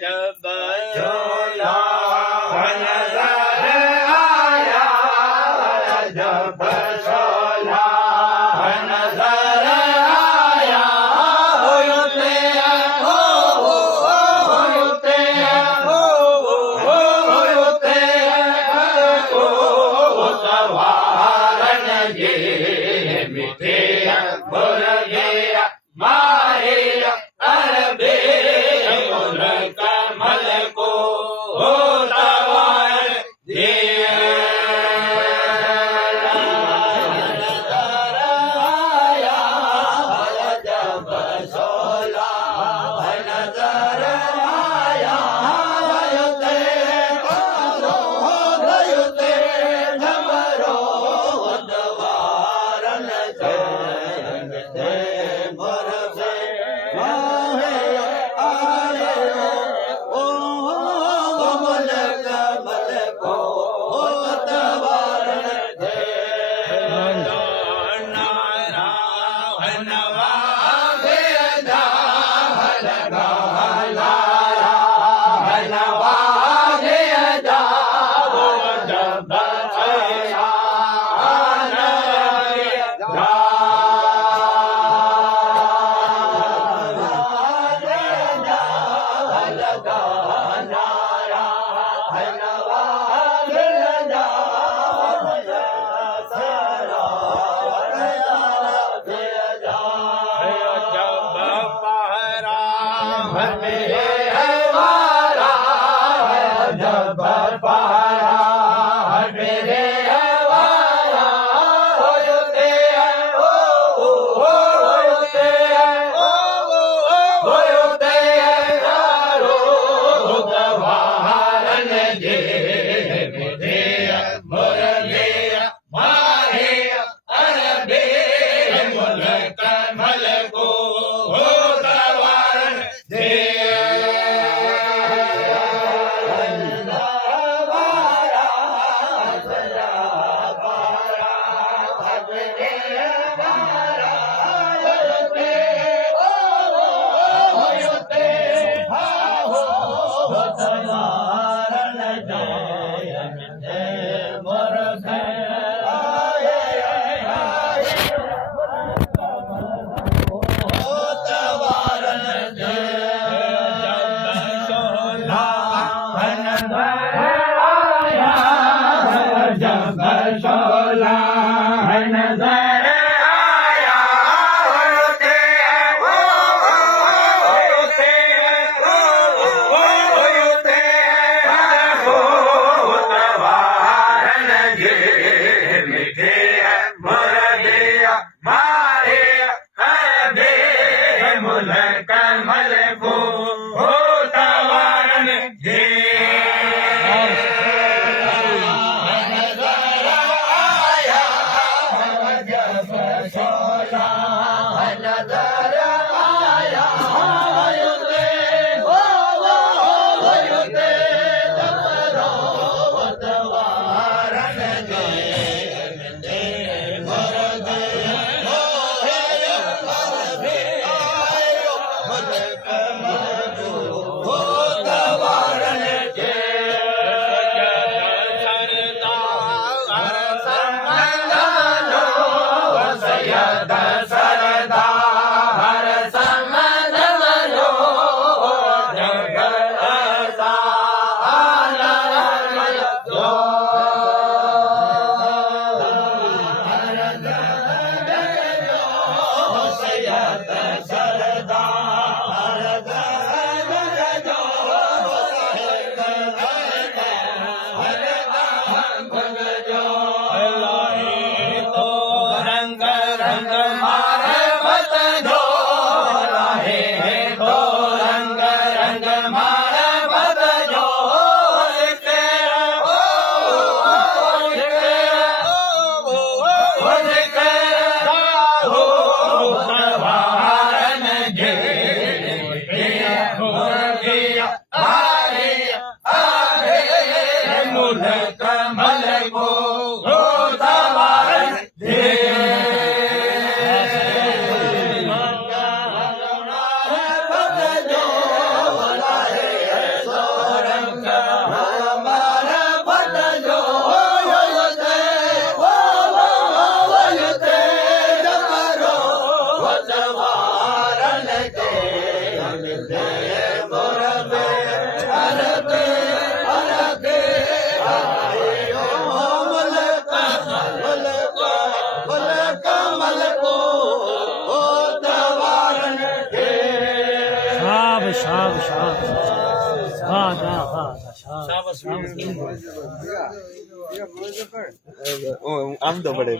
जब झोला नजर आया, जब झोला नजर आया, होते सवारन जी मीठे मुर्गे मारे अरबे मुल्क कमल को तवार दिए। नजर आया जब झोला नजर आया, होते झमरो द्वारन जय मुर्गे माहे आए, ओ मुल्क कमल को तवारन जय। नारायण वागे जाहल गाला, वागे जाओ जब आया जब पारा मेरे हवारा होते गवारन जे मेरे मुर्गे मारे अरबे मुल्क कमल को तवारन दे। जब झोला नजर आया, होते तवारन जे मीठे मुर्गे मारे अरबे मुल्क कमल को तवारन जे। नजर आया होते झमरो द्वारन जय मुर्गे कमल को तवारन जय। सैयद सरदार समद लो जग सैयद सरदार रंग रंग मारे मत जो रहे तो रंग रंग मारे मत जो सवारन जे मुल्क कमल को तवारन दे। શાબાશ વાહ વાહ વાહ શાબાશ આમ તો પડે